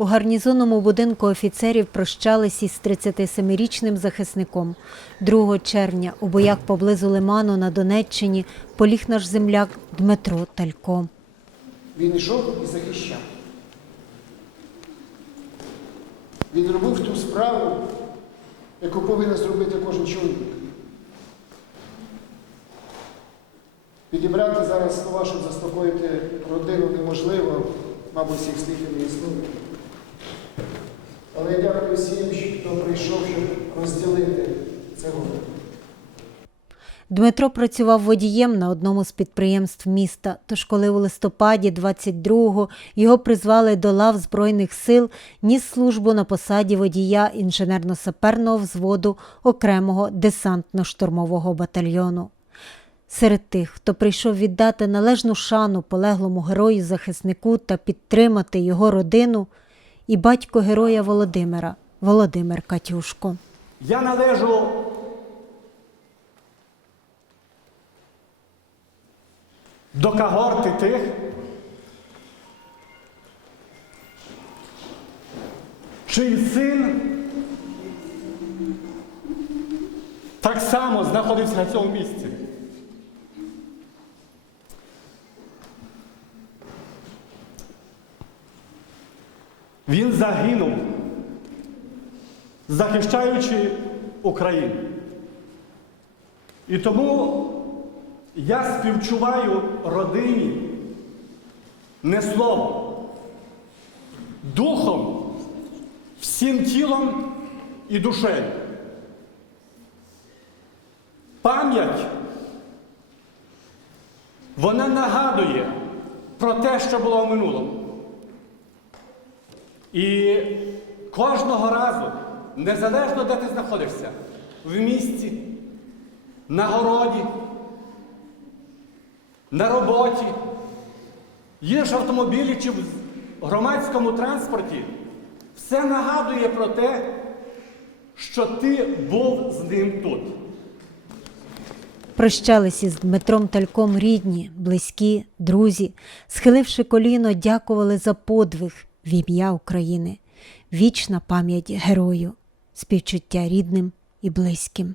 У гарнізонному будинку офіцерів прощались із 37-річним захисником. 2 червня у боях поблизу Лиману на Донеччині поліг наш земляк Дмитро Талько. Він йшов і захищав. Він робив ту справу, яку повинен зробити кожен чоловік. Підібрати зараз слова, щоб заспокоїти родину, неможливо, мабуть, всіх слів не існує. Але я дякую всім, хто прийшов, щоб розділити це горе. Дмитро працював водієм на одному з підприємств міста. Тож, коли у листопаді 22-го його призвали до лав Збройних сил, ніс службу на посаді водія інженерно-саперного взводу окремого десантно-штурмового батальйону. Серед тих, хто прийшов віддати належну шану полеглому герою захиснику та підтримати його родину, і батько героя Володимира Володимир Катюшко. Я належу до когорти тих, чий син так само знаходився на цьому місці. Він загинув, захищаючи Україну. І тому я співчуваю родині не словом, духом, всім тілом і душею. Пам'ять вона нагадує про те, що було в минулому. І кожного разу, незалежно де ти знаходишся, в місті, на городі, на роботі, їдеш в автомобілі чи в громадському транспорті, все нагадує про те, що ти був з ним тут. Прощались із Дмитром Тальком рідні, близькі, друзі, схиливши коліно, дякували за подвиг в ім'я України. Вічна пам'ять герою, співчуття рідним і близьким.